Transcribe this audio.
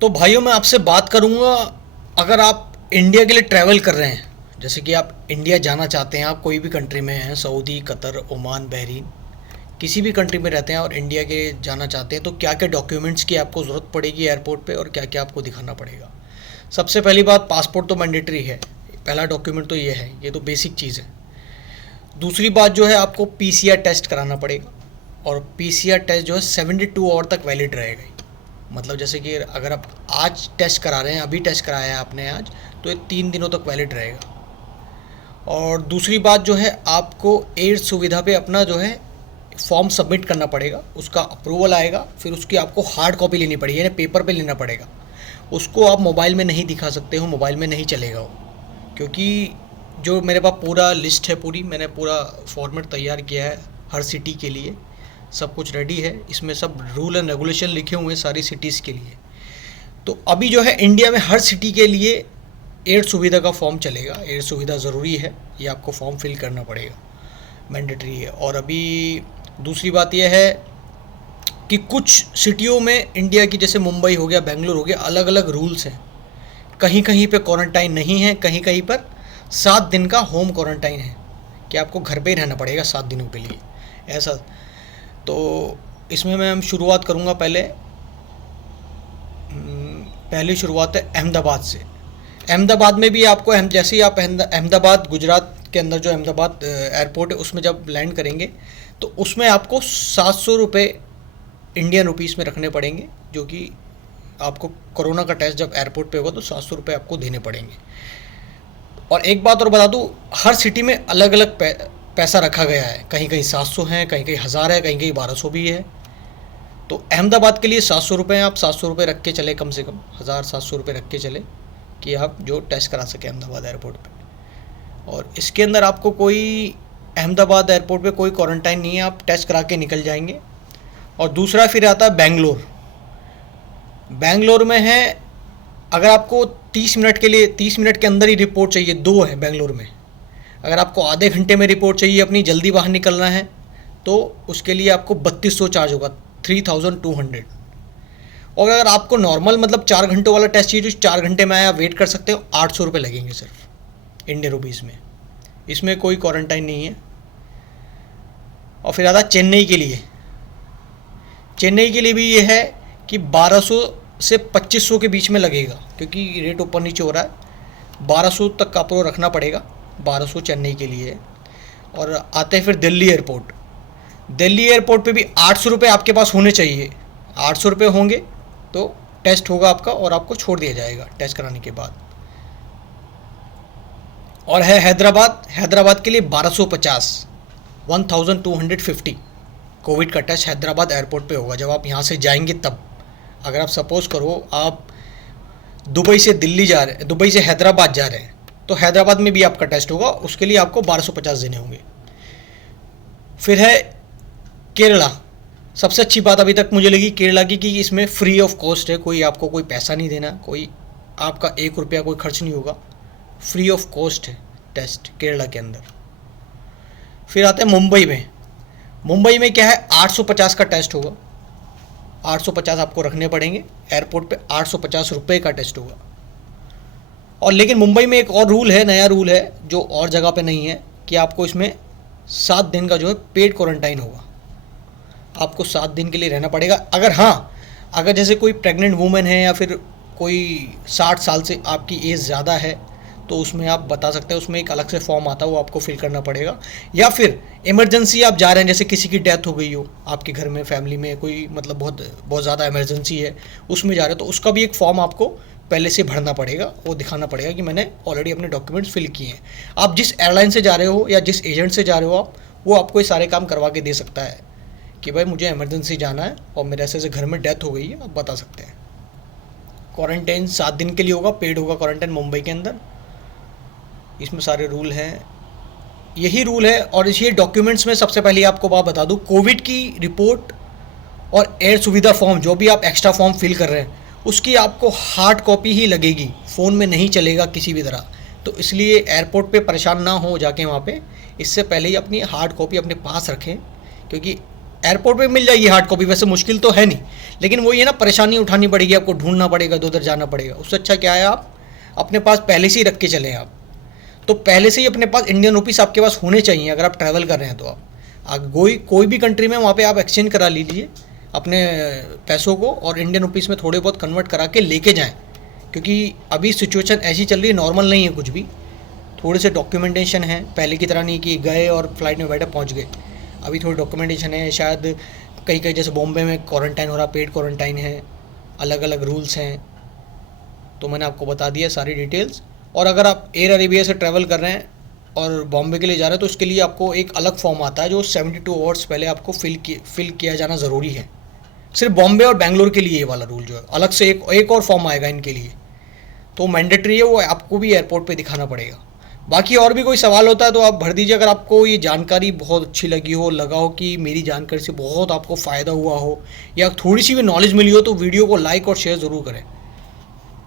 तो भाइयों मैं आपसे बात करूंगा, अगर आप इंडिया के लिए ट्रैवल कर रहे हैं, जैसे कि आप इंडिया जाना चाहते हैं, आप कोई भी कंट्री में हैं, सऊदी, कतर, ओमान, बहरीन, किसी भी कंट्री में रहते हैं और इंडिया के जाना चाहते हैं, तो क्या क्या डॉक्यूमेंट्स की आपको ज़रूरत पड़ेगी एयरपोर्ट पे और क्या क्या आपको दिखाना पड़ेगा। सबसे पहली बात, पासपोर्ट तो मैंडेटरी है, पहला डॉक्यूमेंट तो ये है, ये तो बेसिक चीज़ है। दूसरी बात जो है, आपको पीसीआर टेस्ट कराना पड़ेगा और पीसीआर टेस्ट जो है 72 आवर तक वैलिड रहेगा। मतलब जैसे कि अगर आप आज टेस्ट करा रहे हैं, अभी टेस्ट कराया है आपने आज, तो ये 3 दिनों तक वैलिड रहेगा। और दूसरी बात जो है, आपको एयर सुविधा पे अपना जो है फॉर्म सबमिट करना पड़ेगा, उसका अप्रूवल आएगा, फिर उसकी आपको हार्ड कॉपी लेनी पड़ेगी, यानी पेपर पे लेना पड़ेगा। उसको आप मोबाइल में नहीं दिखा सकते हो, मोबाइल में नहीं चलेगा वो, क्योंकि जो मेरे पास पूरा लिस्ट है, पूरी मैंने पूरा फॉर्मेट तैयार किया है हर सिटी के लिए, सब कुछ रेडी है, इसमें सब रूल एंड रेगुलेशन लिखे हुए हैं सारी सिटीज़ के लिए। तो अभी जो है इंडिया में हर सिटी के लिए एयर सुविधा का फॉर्म चलेगा, एयर सुविधा ज़रूरी है, ये आपको फॉर्म फिल करना पड़ेगा, मैंडेटरी है। और अभी दूसरी बात यह है कि कुछ सिटियों में इंडिया की, जैसे मुंबई हो गया, बेंगलुरु हो गया, अलग अलग रूल्स हैं। कहीं कहीं पे क्वारंटाइन नहीं है, कहीं कहीं पर 7 दिन का होम क्वारंटाइन है कि आपको घर पे ही रहना पड़ेगा 7 दिनों के लिए, ऐसा। तो इसमें मैं हम शुरुआत करूँगा, पहली शुरुआत है अहमदाबाद से। अहमदाबाद में भी आपको जैसे ही आप अहमदाबाद, गुजरात के अंदर जो अहमदाबाद एयरपोर्ट है, उसमें जब लैंड करेंगे तो उसमें आपको 700 रुपये इंडियन रुपीस में रखने पड़ेंगे, जो कि आपको कोरोना का टेस्ट जब एयरपोर्ट पे होगा तो 700 रुपये आपको देने पड़ेंगे। और एक बात और बता दूँ, हर सिटी में अलग अलग पैसा रखा गया है, कहीं कहीं 700 है, कहीं कहीं 1000 है, कहीं कहीं 1200 भी है। तो अहमदाबाद के लिए 700 रुपये, आप 700 रुपये रख के चले, कम से कम 1700 रुपये रख के चले कि आप जो टेस्ट करा सकें अहमदाबाद एयरपोर्ट पे। और इसके अंदर आपको कोई, अहमदाबाद एयरपोर्ट पे कोई क्वारंटाइन नहीं है, आप टेस्ट करा के निकल जाएंगे। और दूसरा फिर आता है बेंगलोर। बेंगलोर में है, अगर आपको 30 मिनट के लिए, 30 मिनट के अंदर ही रिपोर्ट चाहिए, 2 है बेंगलोर में। अगर आपको आधे घंटे में रिपोर्ट चाहिए, अपनी जल्दी बाहर निकलना है, तो उसके लिए आपको 3200 चार्ज होगा, 3200। और अगर आपको नॉर्मल मतलब 4 घंटों वाला टेस्ट चाहिए, जो 4 घंटे में आया, वेट कर सकते हो, 800 रुपये लगेंगे सिर्फ इंडियन रुपीज़ में। इसमें कोई क्वारंटाइन नहीं है। और फिर आता चेन्नई के लिए। चेन्नई के लिए भी ये है कि 1200 से 2500 के बीच में लगेगा, क्योंकि रेट ऊपर नीचे हो रहा है। 1200 तक का आपको रखना पड़ेगा, 1200 चेन्नई के लिए। और आते हैं फिर दिल्ली एयरपोर्ट। दिल्ली एयरपोर्ट पे भी 800 रुपये आपके पास होने चाहिए। 800 रुपये होंगे तो टेस्ट होगा आपका और आपको छोड़ दिया जाएगा टेस्ट कराने के बाद। और है हैदराबाद। हैदराबाद के लिए 1250, 1250 कोविड का टेस्ट हैदराबाद एयरपोर्ट पे होगा जब आप यहाँ से जाएंगे तब। अगर आप सपोज़ करो आप दुबई से दिल्ली जा रहे हैं, दुबई से हैदराबाद जा रहे हैं, तो हैदराबाद में भी आपका टेस्ट होगा, उसके लिए आपको 1250 देने होंगे। फिर है केरला। सबसे अच्छी बात अभी तक मुझे लगी केरला की कि इसमें फ्री ऑफ कॉस्ट है, कोई आपको कोई पैसा नहीं देना, कोई आपका 1 रुपया कोई खर्च नहीं होगा, फ्री ऑफ कॉस्ट है टेस्ट केरला के अंदर। फिर आते हैं मुंबई में। मुंबई में क्या है, 850 का टेस्ट होगा, 850 आपको रखने पड़ेंगे एयरपोर्ट पे, 850 रुपये का टेस्ट होगा। और लेकिन मुंबई में एक और रूल है, नया रूल है, जो और जगह पे नहीं है, कि आपको इसमें 7 दिन का जो है पेड क्वारंटाइन होगा। आपको 7 दिन के लिए रहना पड़ेगा। अगर हाँ, अगर जैसे कोई प्रेग्नेंट वूमेन है या फिर कोई 60 साल से आपकी एज ज़्यादा है, तो उसमें आप बता सकते हैं, उसमें एक अलग से फॉर्म आता है, वो आपको फिल करना पड़ेगा। या फिर इमरजेंसी आप जा रहे हैं, जैसे किसी की डेथ हो गई हो आपके घर में, फैमिली में कोई मतलब बहुत ज़्यादा इमरजेंसी है, उसमें जा रहे हो, तो उसका भी एक फॉर्म आपको पहले से भरना पड़ेगा, वो दिखाना पड़ेगा कि मैंने ऑलरेडी अपने डॉक्यूमेंट्स फिल किए हैं। आप जिस एयरलाइन से जा रहे हो या जिस एजेंट से जा रहे हो आप, वो आपको ये सारे काम करवा के दे सकता है कि भाई मुझे इमरजेंसी जाना है और मेरे ऐसे घर में डेथ हो गई है, आप बता सकते हैं। क्वारंटाइन 7 दिन के लिए होगा, पेड होगा क्वारंटाइन मुंबई के अंदर। इसमें सारे रूल हैं, यही रूल है। और इसी डॉक्यूमेंट्स में सबसे पहले आपको बात बता दूं, कोविड की रिपोर्ट और एयर सुविधा फॉर्म, जो भी आप एक्स्ट्रा फॉर्म फिल कर रहे हैं, उसकी आपको हार्ड कॉपी ही लगेगी, फ़ोन में नहीं चलेगा किसी भी तरह। तो इसलिए एयरपोर्ट पे परेशान ना हो जाके वहाँ पे, इससे पहले ही अपनी हार्ड कॉपी अपने पास रखें, क्योंकि एयरपोर्ट पे मिल जाएगी हार्ड कॉपी, वैसे मुश्किल तो है नहीं, लेकिन वही है ना, परेशानी उठानी पड़ेगी आपको, ढूंढना पड़ेगा, इधर उधर जाना पड़ेगा। उससे अच्छा क्या है आप अपने पास पहले से ही रख के चलें आप। तो पहले से ही अपने पास इंडियन रुपीस आपके पास होने चाहिए अगर आप ट्रैवल कर रहे हैं तो। आप कोई भी कंट्री में वहाँ पे आप एक्सचेंज करा लीजिए अपने पैसों को, और इंडियन रुपीस में थोड़े बहुत कन्वर्ट करा के लेके जाएं, क्योंकि अभी सिचुएशन ऐसी चल रही है, नॉर्मल नहीं है कुछ भी। थोड़े से डॉक्यूमेंटेशन है, पहले की तरह नहीं कि गए और फ्लाइट में बैठे पहुँच गए। अभी थोड़ी डॉक्यूमेंटेशन है, शायद कहीं कहीं जैसे बॉम्बे में क्वारंटाइन हो रहा, पेड क्वारंटाइन है, अलग अलग रूल्स हैं। तो मैंने आपको बता दिया सारी डिटेल्स। और अगर आप एयर अरेबिया से ट्रैवल कर रहे हैं और बॉम्बे के लिए जा रहे हैं तो उसके लिए आपको एक अलग फॉर्म आता है जो 72 आवर्स पहले आपको फिल किया जाना ज़रूरी है। सिर्फ बॉम्बे और बेंगलोर के लिए ये वाला रूल जो है, अलग से एक और फॉर्म आएगा इनके लिए, तो मैंडेटरी है, वो आपको भी एयरपोर्ट पे दिखाना पड़ेगा। बाकी और भी कोई सवाल होता है तो आप भर दीजिए। अगर आपको ये जानकारी बहुत अच्छी लगी हो, लगा हो कि मेरी जानकारी से बहुत आपको फ़ायदा हुआ हो या थोड़ी सी भी नॉलेज मिली हो, तो वीडियो को लाइक और शेयर ज़रूर करें।